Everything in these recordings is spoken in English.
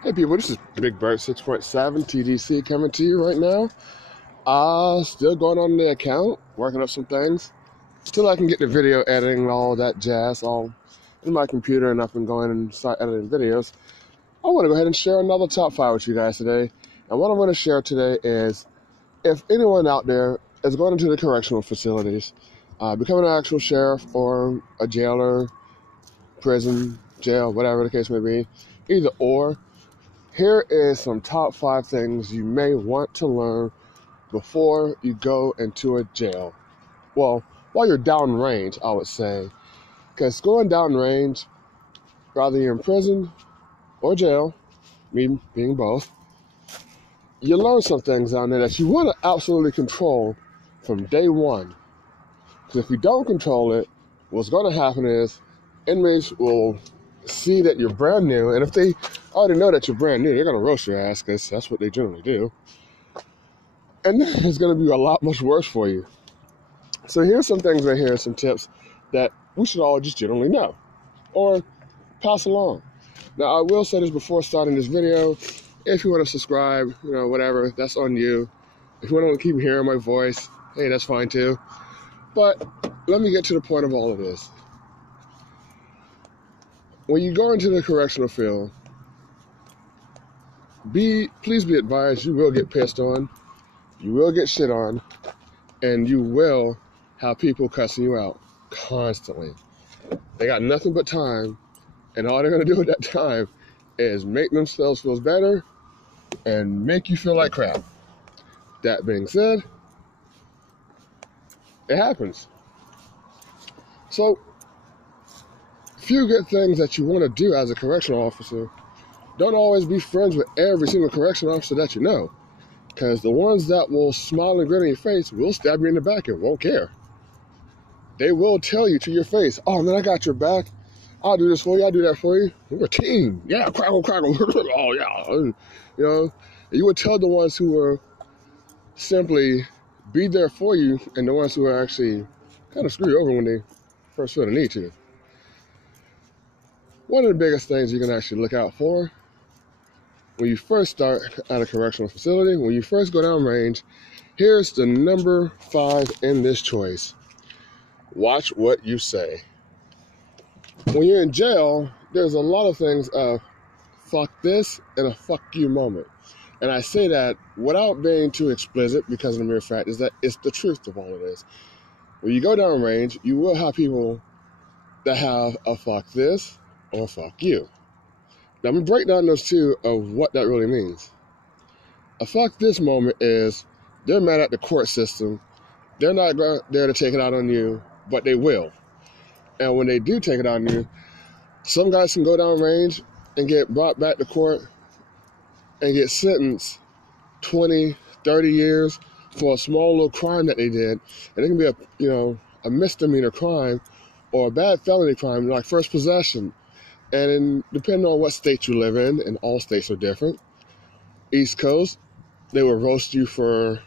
Hey people, this is Big Bird 6.7 TDC coming to you right now. Still going on the account, working up some things. Till I can get the video editing and all that jazz all in my computer and up and going and start editing videos. I want to go ahead and share another top 5 with you guys today. And what I'm going to share today is if anyone out there is going into the correctional facilities, becoming an actual sheriff or a jailer, prison, jail, whatever the case may be, either or, here is some top 5 things you may want to learn before you go into a jail. Well, while you're downrange, I would say. Because going downrange, rather you're in prison or jail, me being both, you learn some things down there that you want to absolutely control from day one. Because if you don't control it, what's going to happen is inmates will see that you're brand new, and if they already know that you're brand new, they're going to roast your ass because that's what they generally do. And it's going to be a lot much worse for you. So here's some things right here, some tips that we should all just generally know or pass along. Now, I will say this before starting this video. If you want to subscribe, whatever, that's on you. If you want to keep hearing my voice, hey, that's fine too. But let me get to the point of all of this. When you go into the correctional field, please be advised, you will get pissed on, you will get shit on, and you will have people cussing you out constantly. They got nothing but time, and all they're going to do at that time is make themselves feel better and make you feel like crap. That being said, it happens. So, few good things that you want to do as a correctional officer. Don't always be friends with every single correctional officer that you know, because the ones that will smile and grin in your face will stab you in the back and won't care. They will tell you to your face, oh man, I got your back. I'll do this for you. I'll do that for you. We're a team. Yeah, crackle, crackle. Oh yeah. You would tell the ones who will simply be there for you and the ones who are actually kind of screw you over when they first feel the need to. One of the biggest things you can actually look out for when you first start at a correctional facility, when you first go downrange, here's the number 5 in this choice. Watch what you say. When you're in jail, there's a lot of things of fuck this and a fuck you moment. And I say that without being too explicit because of the mere fact is that it's the truth of all of this. When you go downrange, you will have people that have a fuck this or fuck you. Now I'm going to break down those two of what that really means. A fuck this moment is they're mad at the court system. They're not there to take it out on you, but they will. And when they do take it out on you, some guys can go downrange and get brought back to court and get sentenced 20, 30 years for a small little crime that they did. And it can be a misdemeanor crime or a bad felony crime, like first possession. And depending on what state you live in, and all states are different. East Coast, they will roast you for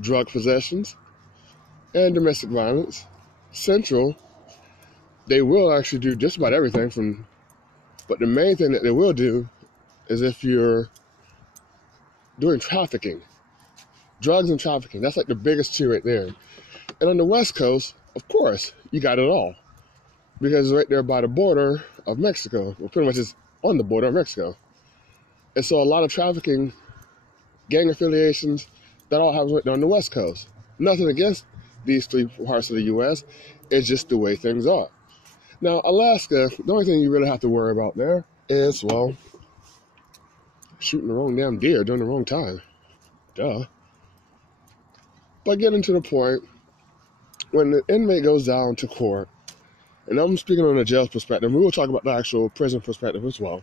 drug possessions and domestic violence. Central, they will actually do just about everything but the main thing that they will do is if you're doing trafficking, drugs and trafficking. That's like the biggest two right there. And on the West Coast, of course, you got it all. Because it's right there by the border of Mexico. Well, pretty much it's on the border of Mexico. And so a lot of trafficking, gang affiliations, that all happens right there on the West Coast. Nothing against these 3 parts of the U.S. It's just the way things are. Now, Alaska, the only thing you really have to worry about there is, well, shooting the wrong damn deer during the wrong time. Duh. But getting to the point, when the inmate goes down to court, and I'm speaking on a jail perspective, we will talk about the actual prison perspective as well.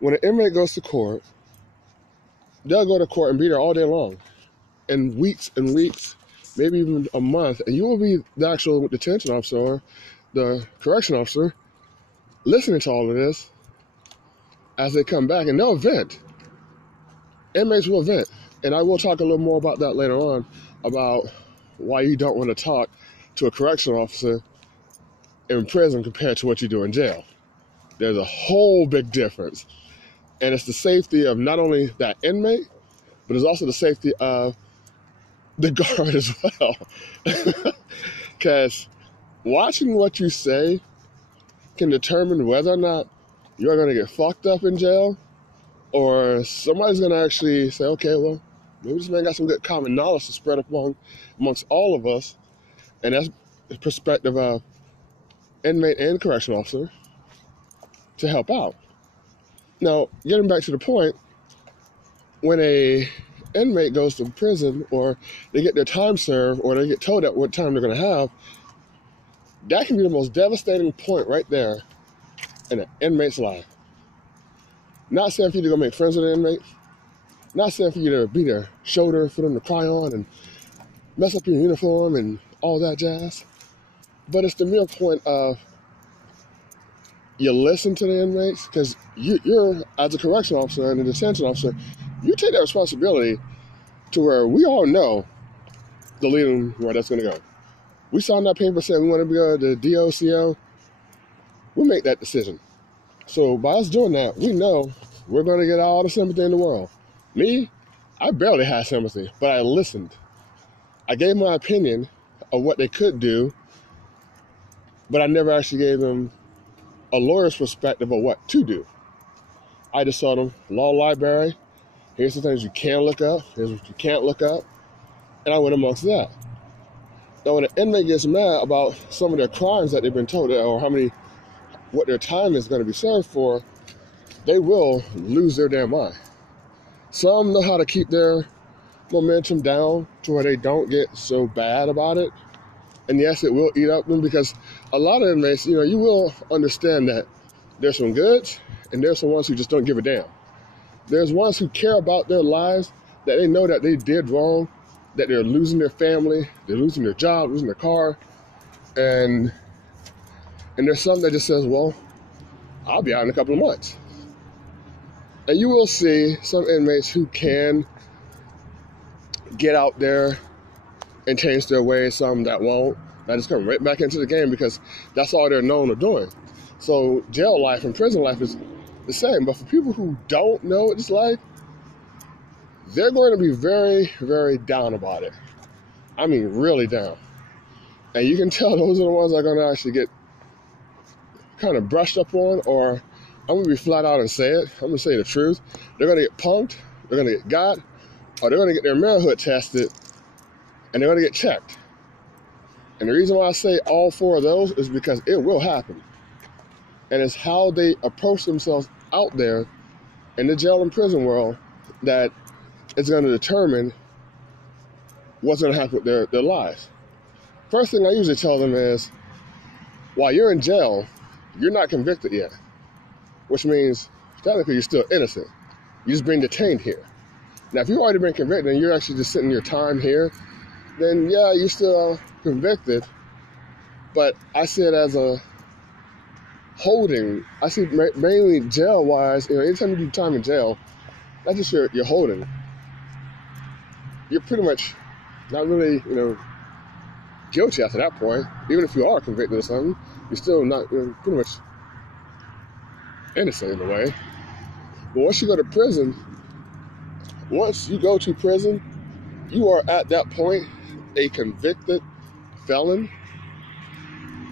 When an inmate goes to court, they'll go to court and be there all day long. And weeks, maybe even a month, and you will be the actual detention officer or the correction officer listening to all of this as they come back, and they'll vent. Inmates will vent. And I will talk a little more about that later on, about why you don't want to talk to a correctional officer in prison compared to what you do in jail. There's a whole big difference. And it's the safety of not only that inmate, but it's also the safety of the guard as well. Because watching what you say can determine whether or not you're going to get fucked up in jail, or somebody's going to actually say, okay, well, maybe this man got some good common knowledge to spread amongst all of us. And that's the perspective of inmate and correctional officer to help out. Now, getting back to the point, when a inmate goes to prison, or they get their time served, or they get told at what time they're going to have, that can be the most devastating point right there in an inmate's life. Not saying for you to go make friends with an inmate, not saying for you to be their shoulder for them to cry on and mess up your uniform and all that jazz, but it's the mere point of you listen to the inmates, because you're, as a correctional officer and a detention officer, you take that responsibility to where we all know the leading where that's going to go. We signed that paper saying we want to go to DOCO. We make that decision. So by us doing that, we know we're going to get all the sympathy in the world. Me, I barely had sympathy, but I listened. I gave my opinion of what they could do, but I never actually gave them a lawyer's perspective of what to do. I just told them, law library, here's the things you can look up, here's what you can't look up, and I went amongst that. Now, when an inmate gets mad about some of their crimes that they've been told, or what their time is going to be served for, they will lose their damn mind. Some know how to keep their momentum down to where they don't get so bad about it. And yes, it will eat up them, because a lot of inmates, you will understand that there's some goods and there's some ones who just don't give a damn. There's ones who care about their lives, that they know that they did wrong, that they're losing their family, they're losing their job, losing their car. And there's some that just says, well, I'll be out in a couple of months. And you will see some inmates who can get out there and change their ways, some that won't. That just come right back into the game, because that's all they're known of doing. So jail life and prison life is the same. But for people who don't know what it's like, they're going to be very, very down about it. I mean, really down. And you can tell those are the ones that are going to actually get kind of brushed up on, or I'm going to be flat out and say it. I'm going to say the truth. They're going to get punked, they're going to get got, or they're going to get their manhood tested, and they're going to get checked. And the reason why I say all four of those is because it will happen. And it's how they approach themselves out there in the jail and prison world that is going to determine what's going to happen with their lives. First thing I usually tell them is, while you're in jail, you're not convicted yet, which means technically you're still innocent. You're just being detained here. Now, if you've already been convicted and you're actually just sitting your time here, then yeah, you're still convicted. But I see it as a holding. I see mainly jail-wise, anytime you do time in jail, that's just you're holding. You're pretty much not really, guilty after that point. Even if you are convicted of something, you're still not pretty much innocent in a way. But once you go to prison, you are at that point a convicted felon.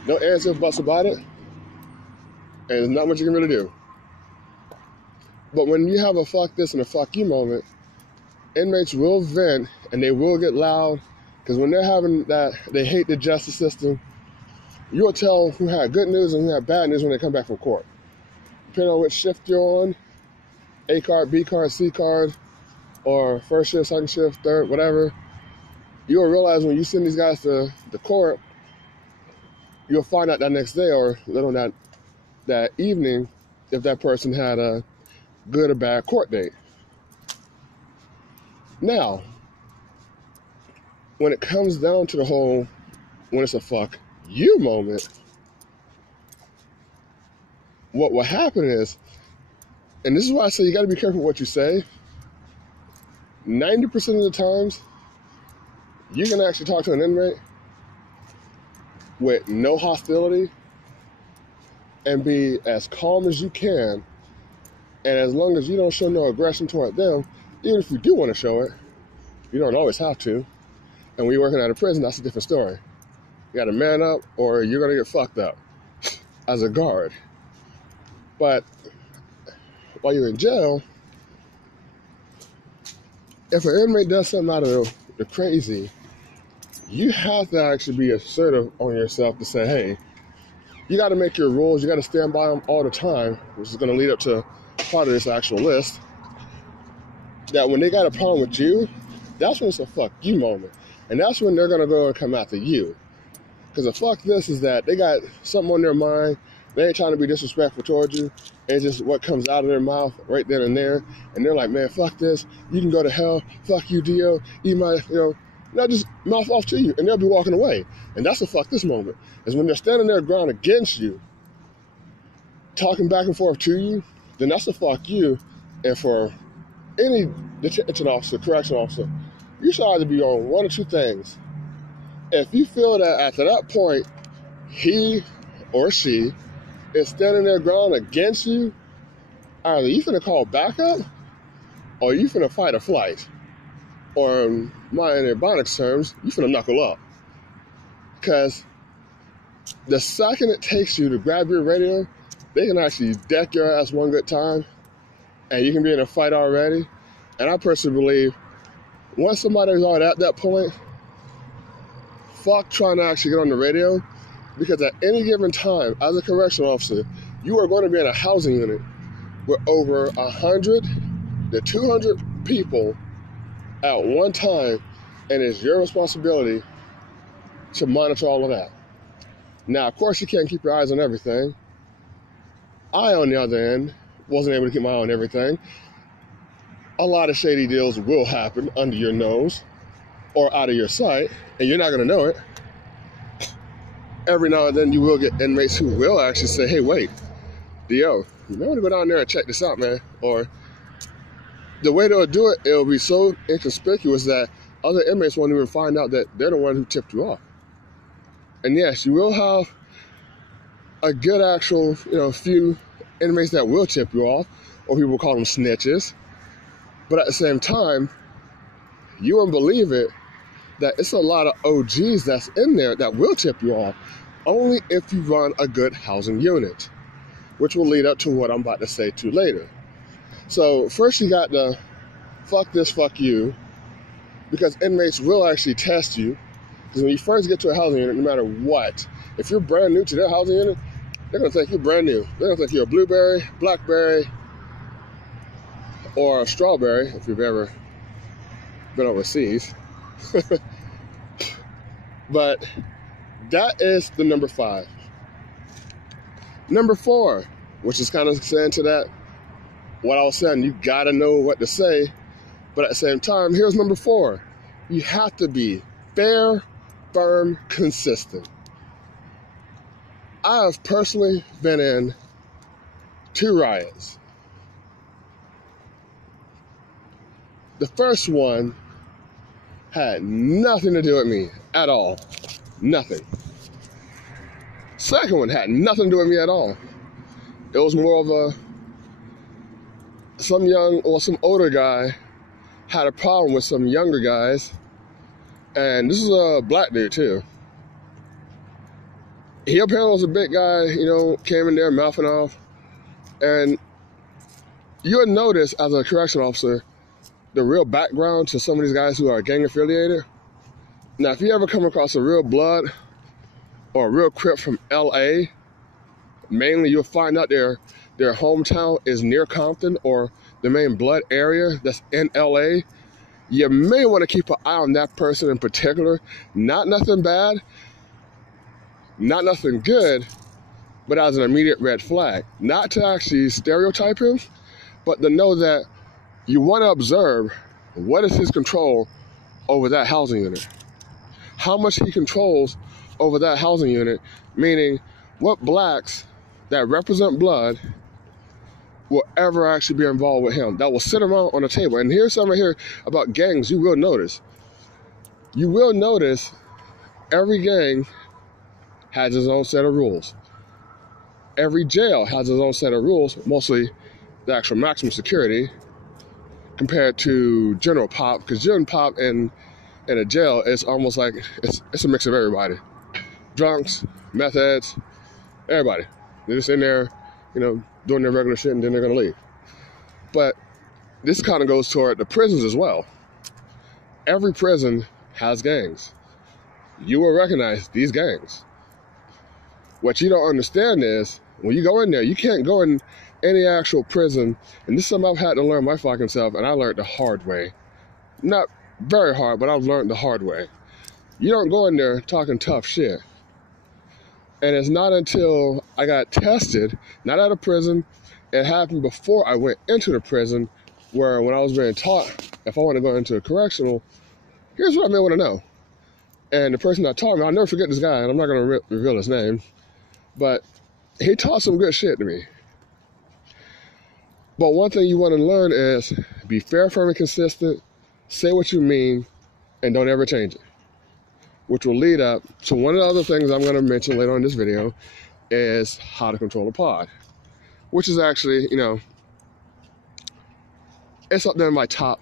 No ands or buts about it. And there's not much you can really do. But when you have a fuck this and a fuck you moment, inmates will vent and they will get loud, because when they're having that, they hate the justice system. You'll tell who had good news and who had bad news when they come back from court. Depending on which shift you're on, A card, B card, C card, or first shift, second shift, third, whatever, you'll realize when you send these guys to the court, you'll find out that next day or later on that evening if that person had a good or bad court date. Now, when it comes down to the whole, when it's a fuck you moment, what will happen is, and this is why I say you got to be careful what you say. 90% of the times, you can actually talk to an inmate with no hostility and be as calm as you can And as long as you don't show no aggression toward them, even if you do want to show it, you don't always have to. And when you're working at a prison, that's a different story. You got to man up or you're going to get fucked up as a guard. But while you're in jail, if an inmate does something out of the crazy, you have to actually be assertive on yourself to say, hey, you got to make your rules. You got to stand by them all the time, which is going to lead up to part of this actual list. That when they got a problem with you, that's when it's a fuck you moment. And that's when they're going to go and come after you. Because the fuck this is that they got something on their mind. They ain't trying to be disrespectful towards you. It's just what comes out of their mouth right then and there. And they're like, man, fuck this. You can go to hell. Fuck you, Dio. Eat my, they'll just mouth off to you. And they'll be walking away. And that's the fuck this moment. Is when they're standing their ground against you, talking back and forth to you, then that's the fuck you. And for any detention officer, correction officer, you should either be on one or two things. If you feel that after that point, he or she is standing their ground against you, either you finna call backup or you finna fight or flight. Or in my Ebonics terms, you finna knuckle up. Because the second it takes you to grab your radio, they can actually deck your ass one good time and you can be in a fight already. And I personally believe once somebody's already at that point, fuck trying to actually get on the radio, because at any given time, as a correctional officer, you are going to be in a housing unit with over 100 to 200 people at one time, and it's your responsibility to monitor all of that. Now, of course, you can't keep your eyes on everything. I, on the other end, wasn't able to keep my eye on everything. A lot of shady deals will happen under your nose or out of your sight, and you're not going to know it. Every now and then you will get inmates who will actually say, hey, wait, Dio, you may want to go down there and check this out, man. Or the way they'll do it, it'll be so inconspicuous that other inmates won't even find out that they're the one who tipped you off. And yes, you will have a good actual, few inmates that will tip you off, or people call them snitches. But at the same time, you won't believe it, that it's a lot of OGs that's in there that will tip you off, only if you run a good housing unit, which will lead up to what I'm about to say to later. So first you got the fuck this, fuck you, because inmates will actually test you. Because when you first get to a housing unit, no matter what, if you're brand new to their housing unit, they're going to think you're brand new. They're going to think you're a blueberry, blackberry, or a strawberry, if you've ever been overseas. But that is the number 5. Number 4, which is kind of saying to that, what I was saying, you got to know what to say. But at the same time, here's number 4. You have to be fair, firm, consistent. I have personally been in 2 riots. The first one had nothing to do with me at all. Nothing. Second one had nothing to do with me at all. It was more of some older guy had a problem with some younger guys. And this is a black dude too. He apparently was a big guy, came in there mouthing off. And you would notice as a correctional officer, the real background to some of these guys who are gang affiliated. Now, if you ever come across a real blood or a real Crip from LA, mainly you'll find out their hometown is near Compton or the main blood area that's in LA. You may want to keep an eye on that person in particular. Not nothing bad, not nothing good, but as an immediate red flag. Not to actually stereotype him, but to know that you want to observe what is his control over that housing unit. How much he controls over that housing unit, meaning what blacks that represent blood will ever actually be involved with him, that will sit around on a table. And here's something here about gangs you will notice. You will notice every gang has its own set of rules. Every jail has its own set of rules, mostly the actual maximum security compared to general pop, because general pop in a jail is almost like it's a mix of everybody. Drunks, meth heads, everybody. They're just in there, doing their regular shit, and then they're gonna leave. But this kind of goes toward the prisons as well. Every prison has gangs. You will recognize these gangs. What you don't understand is, when you go in there, you can't go in any actual prison, and this is something I've had to learn my fucking self, and I learned the hard way. Not very hard, but I've learned the hard way. You don't go in there talking tough shit. And it's not until I got tested, not out of prison, it happened before I went into the prison, where when I was being taught, if I want to go into a correctional, here's what I may want to know. And the person that taught me, I'll never forget this guy, and I'm not going to reveal his name, but he taught some good shit to me. But one thing you want to learn is be fair, firm, and consistent, say what you mean, and don't ever change it. Which will lead up to one of the other things I'm going to mention later on in this video is how to control a pod. Which is actually, it's up there in my top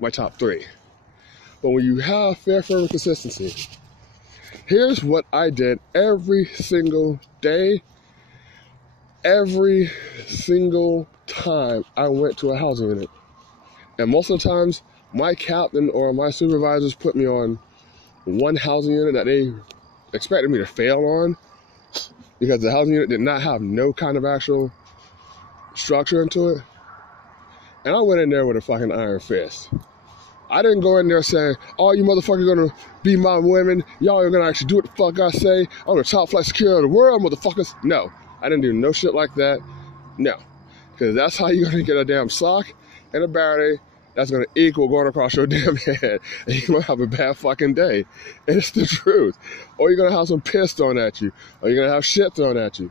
3. But when you have fair, firm, and consistency, here's what I did every single day, every single time I went to a housing unit. And most of the times, my captain or my supervisors put me on one housing unit that they expected me to fail on, because the housing unit did not have no kind of actual structure into it. And I went in there with a fucking iron fist. I didn't go in there saying, "Oh, you motherfuckers gonna be my women. Y'all are gonna actually do what the fuck I say. I'm the top flight security of the world, motherfuckers." No, I didn't do no shit like that. No, because that's how you're gonna get a damn sock and a battery that's gonna equal going across your damn head, and you're gonna have a bad fucking day. And it's the truth. Or you're gonna have some piss thrown at you, or you're gonna have shit thrown at you.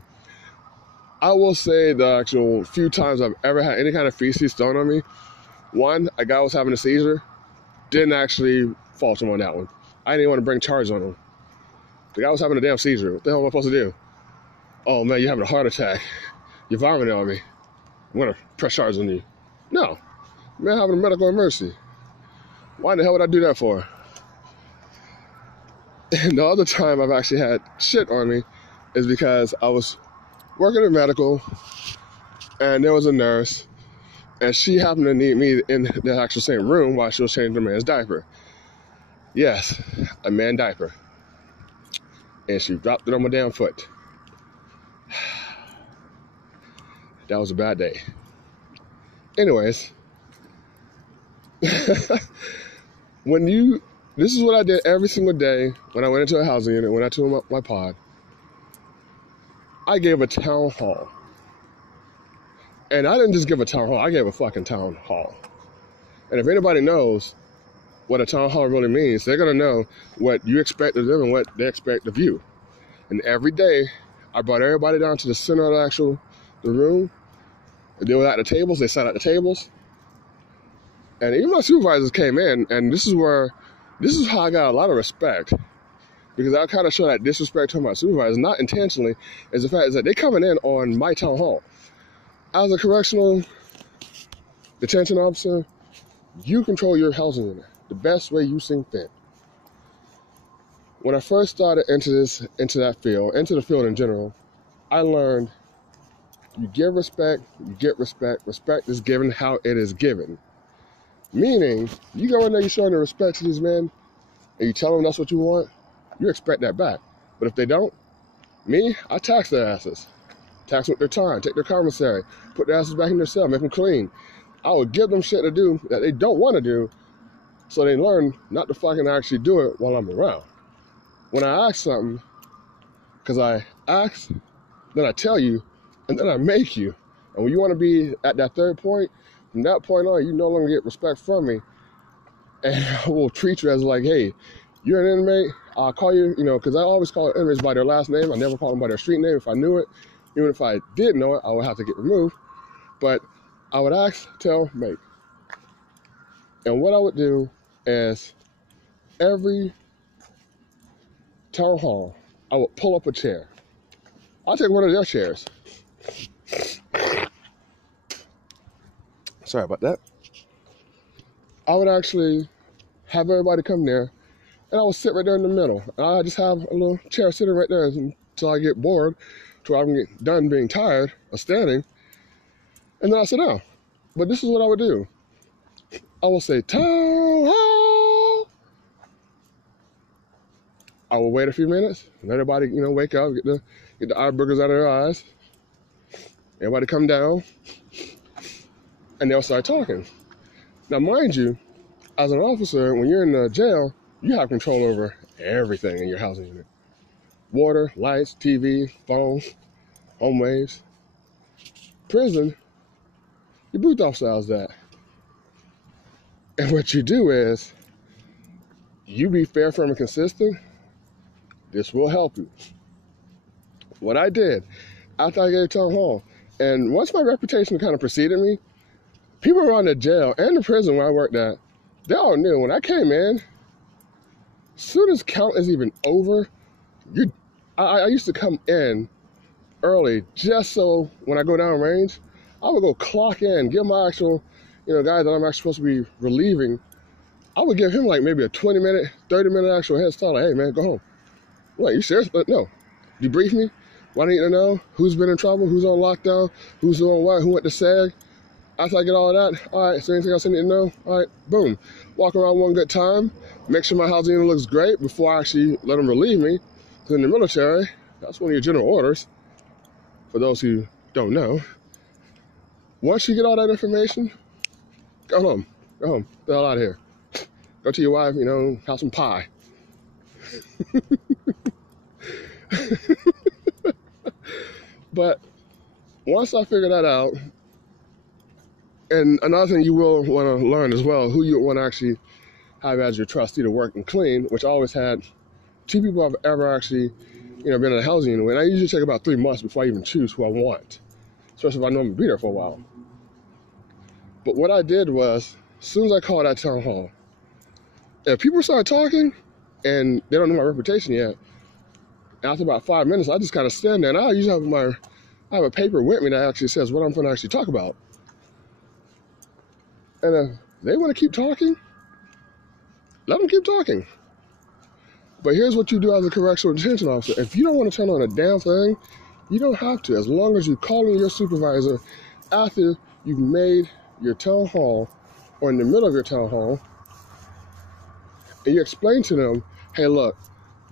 I will say the actual few times I've ever had any kind of feces thrown on me, one, a guy was having a seizure. Didn't actually fault him on that one. I didn't even want to bring charge on him. The guy was having a damn seizure. What the hell am I supposed to do? "Oh man, you're having a heart attack. You're vomiting on me. I'm gonna press charge on you." No. Man, having a medical emergency. Why the hell would I do that for? And the other time I've actually had shit on me is because I was working in medical, and there was a nurse, and she happened to need me in the actual same room while she was changing the man's diaper. Yes, a man diaper. And she dropped it on my damn foot. That was a bad day. Anyways, this is what I did every single day when I went into a housing unit, when I took my pod. I gave a town hall. And I didn't just give a town hall, I gave a fucking town hall. And if anybody knows what a town hall really means, they're gonna know what you expect of them and what they expect of you. And every day, I brought everybody down to the center of the room. They were at the tables, they sat at the tables. And even my supervisors came in, and this is how I got a lot of respect. Because I kind of show that disrespect to my supervisors, not intentionally, is the fact that they're coming in on my town hall. As a correctional detention officer, you control your housing unit the best way you see fit. When I first started into the field in general, I learned you give respect, you get respect. Respect is given how it is given. Meaning, you go in there, you showing the respect to these men, and you tell them that's what you want, you expect that back. But if they don't, I tax their asses. Tax with their time, take their commissary, put their asses back in their cell, make them clean. I would give them shit to do that they don't want to do, so they learn not to fucking actually do it while I'm around. When I ask something, because I ask, then I tell you, and then I make you. And when you want to be at that third point, from that point on, you no longer get respect from me. And I will treat you as like, hey, you're an inmate, I'll call you, because I always call inmates by their last name. I never call them by their street name if I knew it. Even if I did know it, I would have to get removed. But I would ask, tell, make. And what I would do is every town hall, I would pull up a chair. I'll take one of their chairs. Sorry about that. I would actually have everybody come there, and I would sit right there in the middle. And I just have a little chair sitting right there until I get bored, till I can get done being tired of standing, and then I sit down. But this is what I would do. I will say, town hall. I will wait a few minutes, let everybody, wake up, get the eye boogers out of their eyes. Everybody come down, and they'll start talking. Now, mind you, as an officer, when you're in the jail, you have control over everything in your housing unit. Water, lights, TV, phone, home waves. Prison, your booth officer has that. And what you do is, you be fair, firm, and consistent. This will help you. What I did, after I gave town hall, and once my reputation kind of preceded me, people around the jail and the prison where I worked at, they all knew when I came in, as soon as count is even over, I used to come in early just so when I go down range, I would go clock in, give my actual, guy that I'm actually supposed to be relieving, I would give him like maybe a 20-minute, 30-minute actual head start, like, hey man, go home. I'm like, you serious? No. Debrief me. Why do you need to know who's been in trouble, who's on lockdown, who's doing what, who went to SAG. After I get all of that, all right, is there anything else I need to know? All right, boom. Walk around one good time, make sure my housing unit looks great before I actually let them relieve me. Because in the military, that's one of your general orders, for those who don't know. Once you get all that information, go home. Go home. Get the hell out of here. Go to your wife, have some pie. But once I figure that out, and another thing you will want to learn as well, who you want to actually have as your trustee to work and clean, which I always had 2 people I've ever actually, been in a housing unit with. And I usually take about 3 months before I even choose who I want, especially if I know I'm going to be there for a while. But what I did was, as soon as I called that town hall, if people start talking and they don't know my reputation yet, after about 5 minutes, I just kind of stand there, and I usually have a paper with me that actually says what I'm going to actually talk about. And if they want to keep talking, let them keep talking. But here's what you do as a correctional detention officer. If you don't want to turn on a damn thing, you don't have to. As long as you call in your supervisor after you've made your town hall or in the middle of your town hall, and you explain to them, hey, look,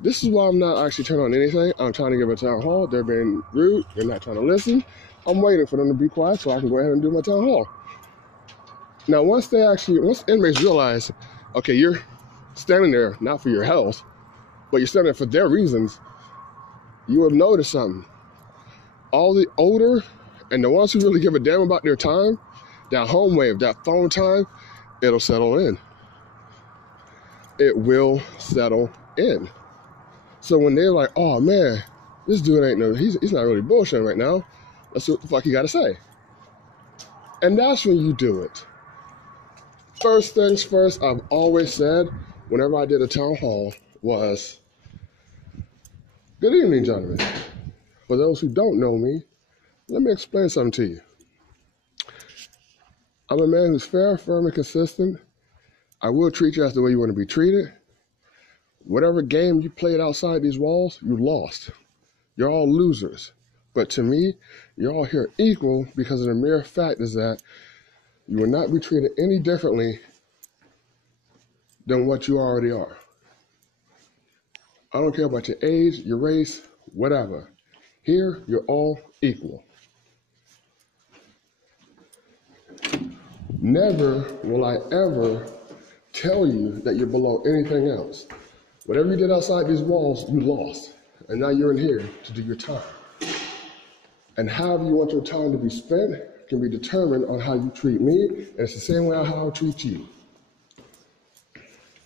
this is why I'm not actually turning on anything. I'm trying to give a town hall. They're being rude. They're not trying to listen. I'm waiting for them to be quiet so I can go ahead and do my town hall. Now, once inmates realize, okay, you're standing there not for your health, but you're standing there for their reasons, you will notice something. All the older and the ones who really give a damn about their time, that home wave, that phone time, it'll settle in. It will settle in. So when they're like, oh man, this dude he's not really bullshitting right now. Let's see what the fuck he got to say. And that's when you do it. First things first, I've always said, whenever I did a town hall, was, good evening, gentlemen. For those who don't know me, let me explain something to you. I'm a man who's fair, firm, and consistent. I will treat you as the way you want to be treated. Whatever game you played outside these walls, you lost. You're all losers. But to me, you're all here equal because of the mere fact is that you will not be treated any differently than what you already are. I don't care about your age, your race, whatever. Here, you're all equal. Never will I ever tell you that you're below anything else. Whatever you did outside these walls, you lost. And now you're in here to do your time. And however you want your time to be spent can be determined on how you treat me, and it's the same way how I'll treat you.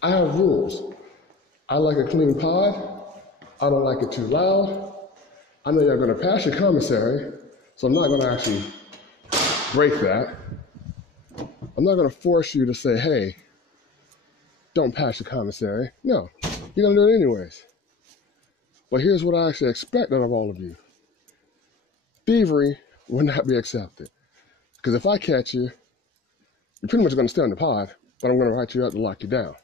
I have rules. I like a clean pod. I don't like it too loud. I know you're going to pass your commissary, so I'm not going to actually break that. I'm not going to force you to say, hey, don't pass your commissary. No, you're going to do it anyways. But here's what I actually expect out of all of you. Thievery will not be accepted. Because if I catch you, you're pretty much going to stay on the pod, but I'm going to write you out to lock you down.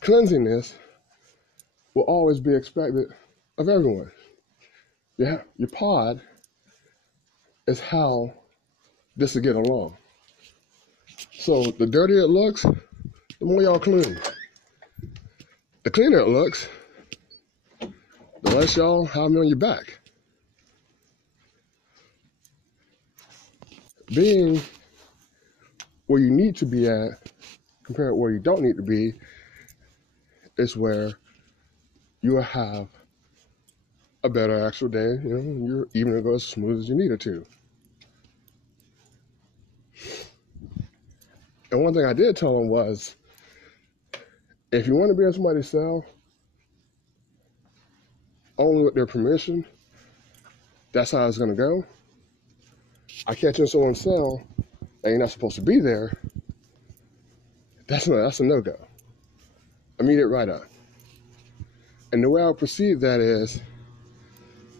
Cleanliness will always be expected of everyone. Yeah, your pod is how this will get along. So the dirtier it looks, the more y'all clean. The cleaner it looks, the less y'all have me on your back. Being where you need to be at compared to where you don't need to be is where you will have a better actual day. You know, you're even to go as smooth as you need it to. And one thing I did tell them was, if you want to be in somebody's cell, only with their permission, that's how it's going to go. I catch you in someone's cell and you're not supposed to be there, that's a no-go. Immediate write-up. And the way I would proceed that is,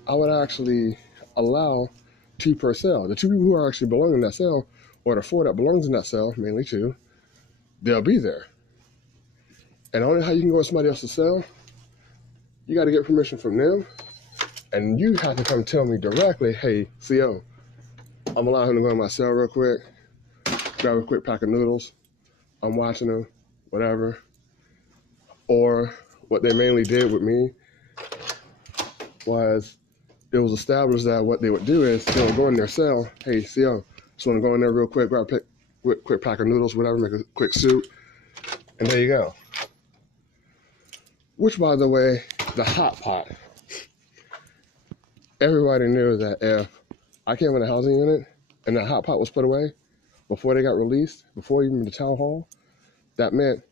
I would actually allow 2 per cell. The 2 people who are actually belonging in that cell, or the 4 that belongs in that cell, mainly 2, they'll be there. And only how you can go to somebody else's cell, you got to get permission from them, and you have to come tell me directly, hey, CO, I'm allowing him to go in my cell real quick, grab a quick pack of noodles, I'm watching them, whatever. Or what they mainly did with me was, it was established that what they would do is they would go in their cell, hey, CO, just want to go in there real quick, grab a quick pack of noodles, whatever, make a quick soup, and there you go. Which, by the way, the hot pot. Everybody knew that if I came in a housing unit and that hot pot was put away before they got released, before even the town hall, that meant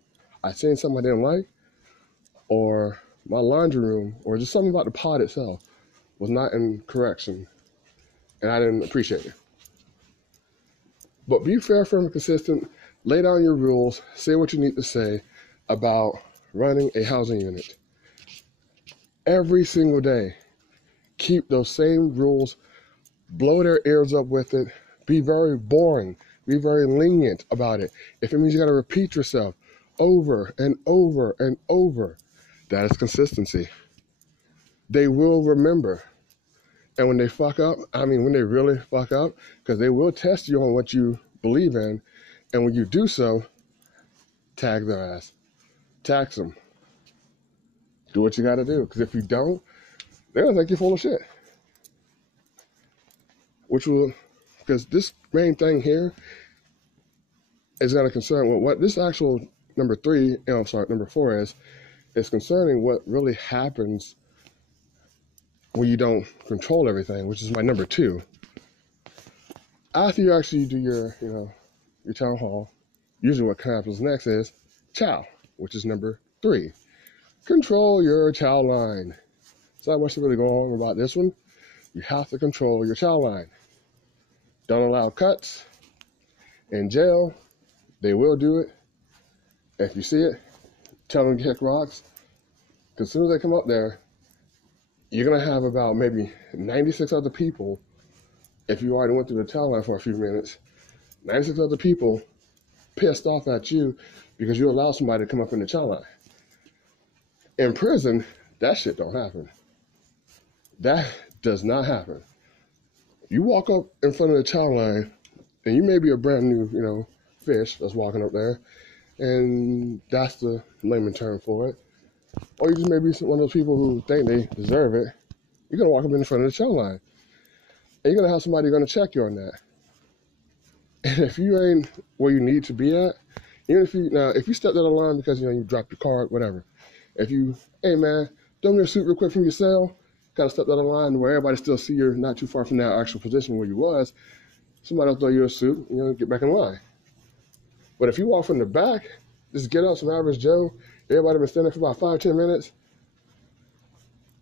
I seen something I didn't like, or my laundry room, or just something about the pod itself was not in correction, and I didn't appreciate it. But be fair, firm, and consistent. Lay down your rules. Say what you need to say about running a housing unit. Every single day, keep those same rules. Blow their ears up with it. Be very boring. Be very lenient about it. If it means you got to repeat yourself over and over and over, that is consistency. They will remember. And when they fuck up, I mean, when they really fuck up, because they will test you on what you believe in. And when you do so, tag their ass. Tax them. Do what you got to do. Because if you don't, they're going to think you're full of shit. Because this main thing here is going to concern what this actual number 4 is concerning what really happens when you don't control everything, which is my number 2. After you actually do your town hall, usually what happens next is chow, which is number 3. Control your chow line. So not much to really go on about this one. You have to control your chow line. Don't allow cuts. In jail, they will do it. If you see it, tell them to kick rocks. Because as soon as they come up there, you're going to have about maybe 96 other people, if you already went through the chow line for a few minutes, 96 other people pissed off at you because you allowed somebody to come up in the chow line. In prison, that shit don't happen. That does not happen. You walk up in front of the chow line, and you may be a brand new, fish that's walking up there, and that's the layman term for it. Or you just may be one of those people who think they deserve it. You're going to walk up in front of the chow line. And you're going to have somebody going to check you on that. And if you ain't where you need to be at, even if you stepped out of line because, you dropped your card, whatever. If you, hey man, throw me a suit real quick from your cell, kind of stepped out of line where everybody still see you're not too far from that actual position where you was, somebody will throw you a suit, get back in line. But if you walk from the back, just get up, some average Joe, everybody been standing for about 5-10 minutes,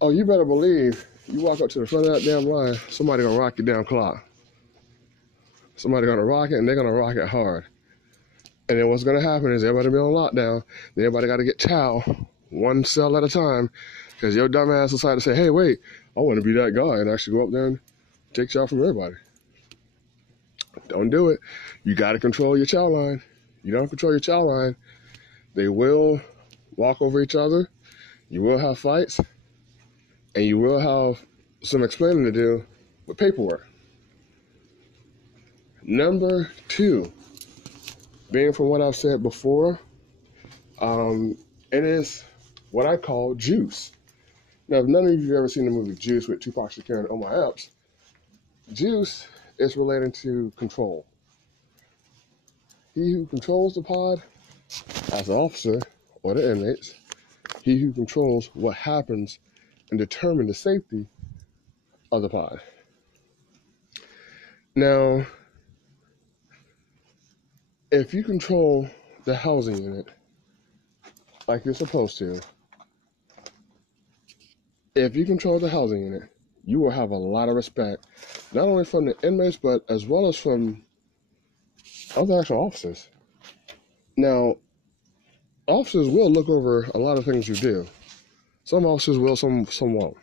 oh, you better believe you walk up to the front of that damn line, somebody gonna rock your damn clock. Somebody gonna rock it, and they're gonna rock it hard. And then what's gonna happen is everybody be on lockdown, then everybody gotta get chow, one cell at a time, because your dumb ass decided to say, hey, wait, I wanna be that guy and actually go up there and take y'all from everybody. Don't do it. You got to control your chow line. You don't control your chow line, they will walk over each other. You will have fights, and you will have some explaining to do with paperwork. Number 2, being from what I've said before, it is what I call juice. Now, if none of you have ever seen the movie Juice with Tupac Shakur and Omar Epps, juice is related to control. He who controls the pod as an officer or the inmates, he who controls what happens and determines the safety of the pod. Now, if you control the housing unit like you're supposed to, if you control the housing unit, you will have a lot of respect, not only from the inmates, but as well as from other actual officers. Now, officers will look over a lot of things you do. Some officers will, some won't.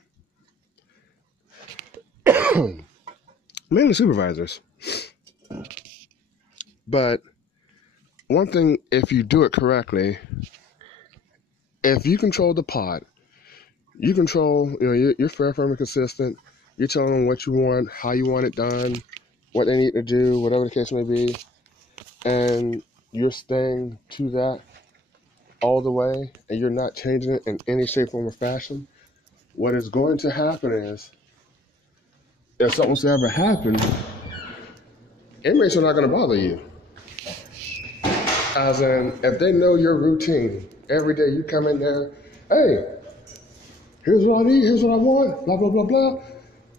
Mainly supervisors. But one thing, if you do it correctly, if you control the pod, you control, you're fair, firm, and consistent. You're telling them what you want, how you want it done, what they need to do, whatever the case may be. And you're staying to that all the way, and you're not changing it in any shape, form, or fashion. What is going to happen is, if something was to ever happen, inmates are not going to bother you. As in, if they know your routine, every day you come in there, hey, here's what I need, here's what I want, blah, blah, blah, blah.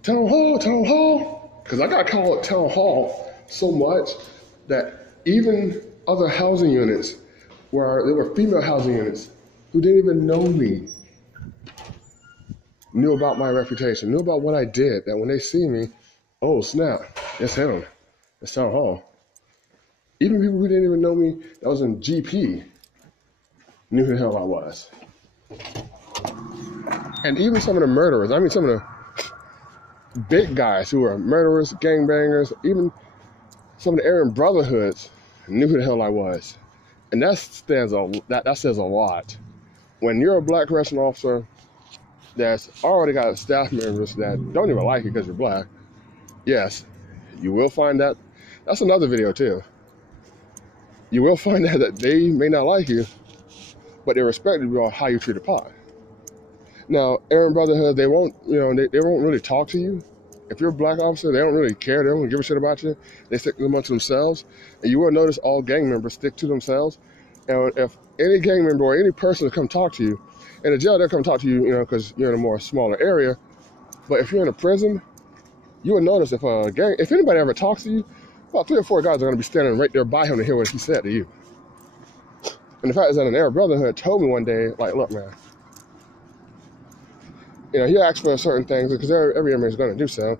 Town hall. Because I got to call it town hall so much that even other housing units, where there were female housing units who didn't even know me, knew about my reputation, knew about what I did, that when they see me, oh snap, it's him, it's town hall. Even people who didn't even know me, that was in GP, knew who the hell I was. And even some of the murderers, some of the big guys who were murderers, gangbangers, even some of the Aryan Brotherhoods knew who the hell I was. And that says a lot. When you're a black correctional officer that's already got staff members that don't even like you because you're black, yes, you will find that. That's another video too. You will find out that they may not like you, but they respect you on how you treat a pod. Now, Aryan Brotherhood, they won't really talk to you. If you're a black officer, they don't really care. They don't give a shit about you. They stick them to themselves. And you will notice all gang members stick to themselves. And if any gang member or any person come talk to you, in the jail, they'll come talk to you, because you're in a more smaller area. But if you're in a prison, you will notice if anybody ever talks to you, about 3 or 4 guys are going to be standing right there by him to hear what he said to you. And the fact is that an Aryan Brotherhood told me one day, like, look, man, he asked for certain things because every inmate is going to do so.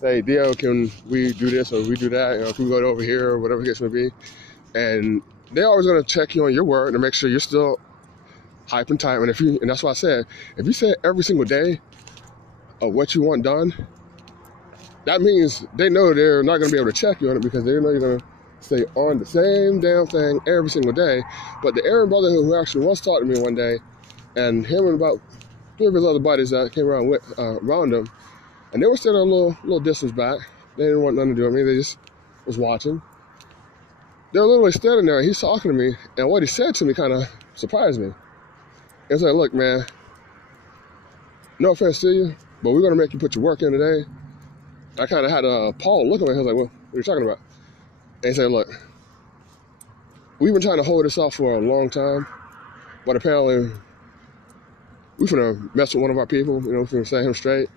Hey, Dio, can we do this or we do that? Can we go over here or whatever the case may be? And they're always going to check you on your word to make sure you're still hype and tight. And that's why I said, if you say every single day of what you want done, that means they know they're not going to be able to check you on it because they know you're going to stay on the same damn thing every single day. But the Aryan Brotherhood, who actually once talked to me one day, and him and about 3 of his other buddies that came around him, and they were standing a little distance back. They didn't want nothing to do with me. They just was watching. They were literally standing there, and he's talking to me, and what he said to me kind of surprised me. He was like, look, man, no offense to you, but we're going to make you put your work in today. I kind of had Paul look at me. I was like, well, what are you talking about? And he said, look, we've been trying to hold this off for a long time, but apparently we're going to mess with one of our people, we're going to set him straight.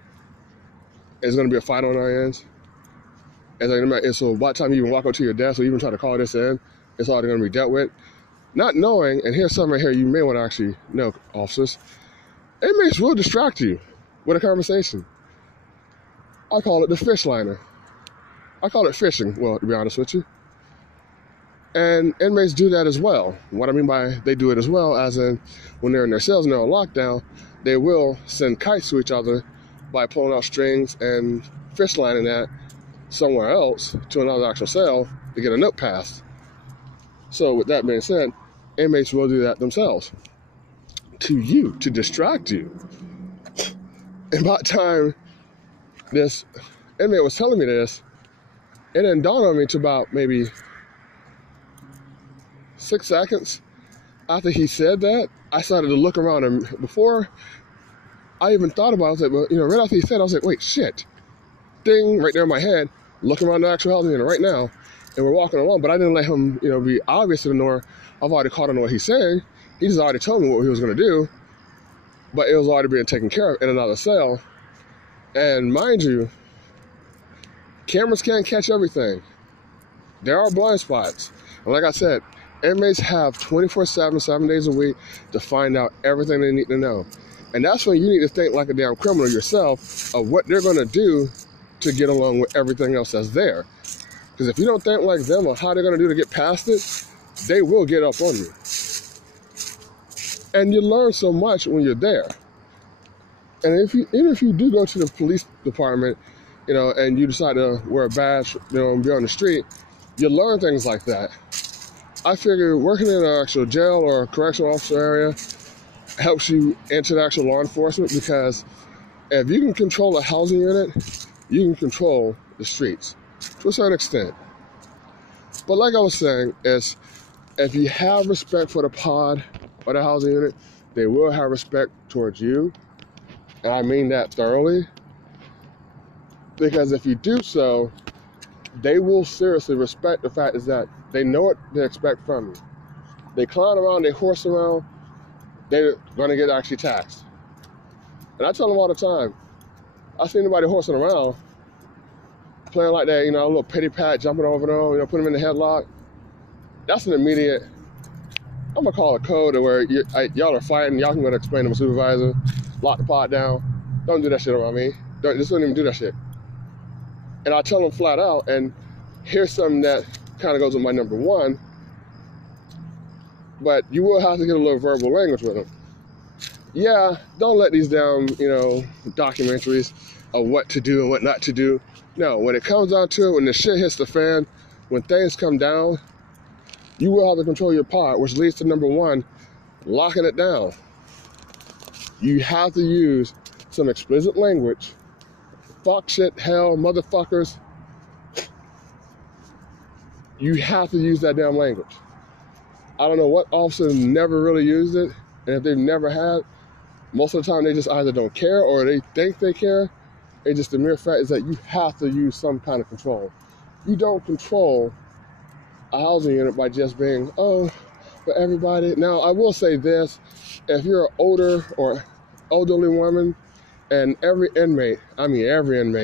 It's going to be a fight on our ends. And so by the time you even walk up to your desk or even try to call this in, it's already going to be dealt with. Not knowing, and here's something right here you may want to actually know, officers, inmates will distract you with a conversation. I call it the fish liner. I call it fishing, well, to be honest with you. And inmates do that as well. What I mean by they do it as well, as in when they're in their cells and they're on lockdown, they will send kites to each other by pulling out strings and fish lining that somewhere else to another actual cell to get a note passed. So with that being said, inmates will do that themselves to you, to distract you. And by the time this inmate was telling me this, it didn't dawn on me to about maybe 6 seconds after he said that. I started to look around, and before I even thought about it, I was like, well, right after he said it, I was like, wait, shit. Ding, right there in my head, looking around the actual housing unit right now, and we're walking along, but I didn't let him, be obvious to the nor I've already caught on what he's saying. He just already told me what he was going to do, but it was already being taken care of in another cell. And mind you, cameras can't catch everything. There are blind spots. And like I said, inmates have 24/7, 7 days a week to find out everything they need to know. And that's when you need to think like a damn criminal yourself of what they're going to do to get along with everything else that's there. Because if you don't think like them or how they're going to do to get past it, they will get up on you. And you learn so much when you're there. And even if you do go to the police department, and you decide to wear a badge, and be on the street, you learn things like that. I figure working in an actual jail or a correctional officer area helps you enter the actual law enforcement, because if you can control a housing unit, you can control the streets to a certain extent. But like I was saying, is if you have respect for the pod or the housing unit, they will have respect towards you. And I mean that thoroughly. Because if you do so, they will seriously respect the fact is that they know what they expect from you. They clown around, they horse around, they're going to get actually taxed. And I tell them all the time, I see anybody horsing around, playing like that, a little pity pat, jumping over them, put them in the headlock. That's an immediate, I'm going to call it code where y'all are fighting, y'all can go to explain to my supervisor, lock the pod down. Don't do that shit around me. Just don't even do that shit. And I tell them flat out, and here's something that kind of goes with my number one, but you will have to get a little verbal language with them. Yeah, don't let these down, documentaries of what to do and what not to do. No, when it comes down to it, when the shit hits the fan, when things come down, you will have to control your pod, which leads to number one, locking it down. You have to use some explicit language. Fuck, shit, hell, motherfuckers. You have to use that damn language. I don't know what officer never really used it, and if they've never had, most of the time they just either don't care or they think they care. It's just the mere fact is that you have to use some kind of control. You don't control a housing unit by just being, for everybody. Now, I will say this, if you're an older or elderly woman, and every inmate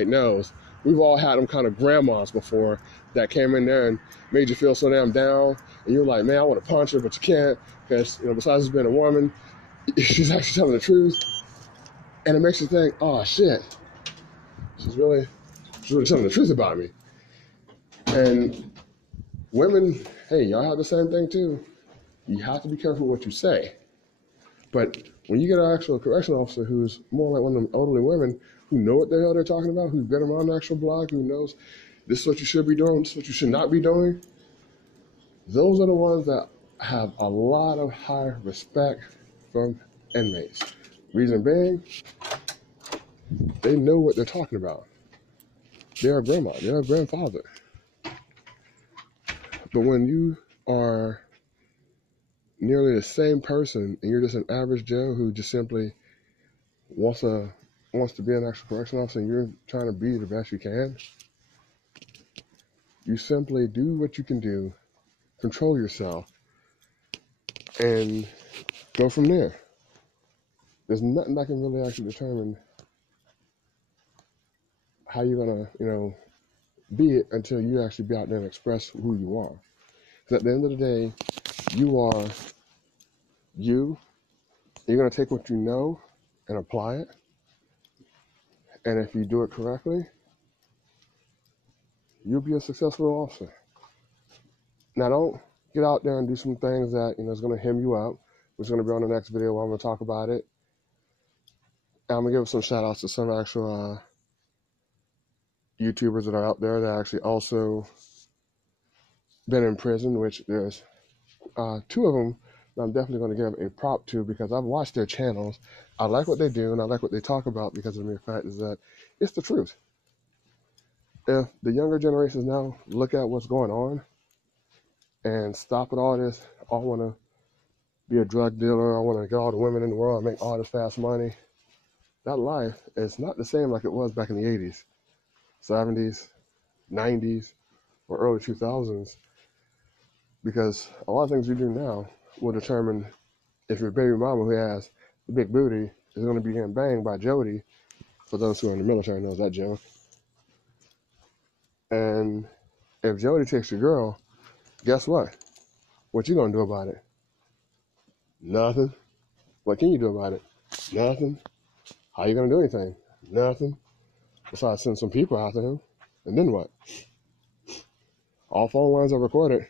knows, we've all had them kind of grandmas before that came in there and made you feel so damn down. And you're like, man, I want to punch her, but you can't because, besides being a woman, she's actually telling the truth. And it makes you think, oh, shit, she's really telling the truth about me. And women, hey, y'all have the same thing too. You have to be careful what you say. But when you get an actual correctional officer who's more like one of them elderly women who know what the hell they're talking about, who's been around the actual block, who knows this is what you should be doing, this is what you should not be doing, those are the ones that have a lot of high respect from inmates. Reason being, they know what they're talking about. They're a grandma, they're a grandfather. But when you are nearly the same person and you're just an average Joe who just simply wants to be an actual correctional officer and you're trying to be the best you can, you simply do what you can do, control yourself, and go from there. There's nothing that can really actually determine how you're gonna, be it until you actually be out there and express who you are. Because at the end of the day, you are you. You're gonna take what you know and apply it. And if you do it correctly, you'll be a successful officer. Now, don't get out there and do some things that, is going to hem you up, which is going to be on the next video where I'm going to talk about it. I'm going to give some shout outs to some actual YouTubers that are out there that actually also been in prison, which there's two of them that I'm definitely going to give a prop to because I've watched their channels. I like what they do and I like what they talk about because of the mere fact is that it's the truth. If the younger generations now look at what's going on and stop at all this, I want to be a drug dealer, I want to get all the women in the world and make all this fast money. That life is not the same like it was back in the 80s, 70s, 90s, or early 2000s, because a lot of things you do now will determine if your baby mama who has the big booty is going to be getting banged by Jody, for those who are in the military knows that joke. And if Jody takes your girl, guess what? What you going to do about it? Nothing. What can you do about it? Nothing. How you going to do anything? Nothing. Besides send some people after him. And then what? All phone lines are recorded.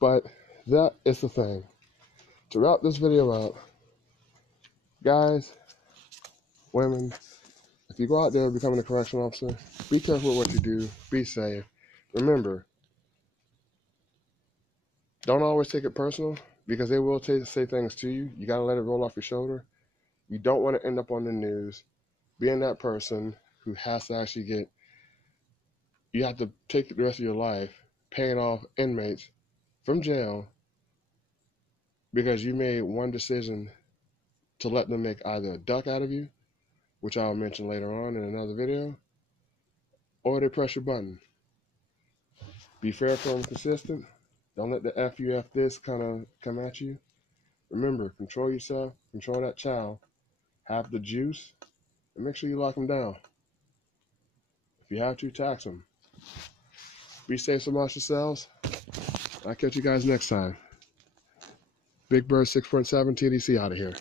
But that is the thing. To wrap this video out, guys, women, if you go out there becoming a correctional officer, be careful with what you do. Be safe. Remember, don't always take it personal because they will say things to you. You got to let it roll off your shoulder. You don't want to end up on the news being that person who has to actually you have to take the rest of your life paying off inmates from jail because you made one decision to let them make either a duck out of you, which I'll mention later on in another video, or they press your button. Be fair, firm, and consistent. Don't let the F you, F this kind of come at you. Remember, control yourself, control that child, have the juice, and make sure you lock them down. If you have to, tax them. Be safe amongst yourselves. I'll catch you guys next time. Big Bird 6.7 TDC out of here.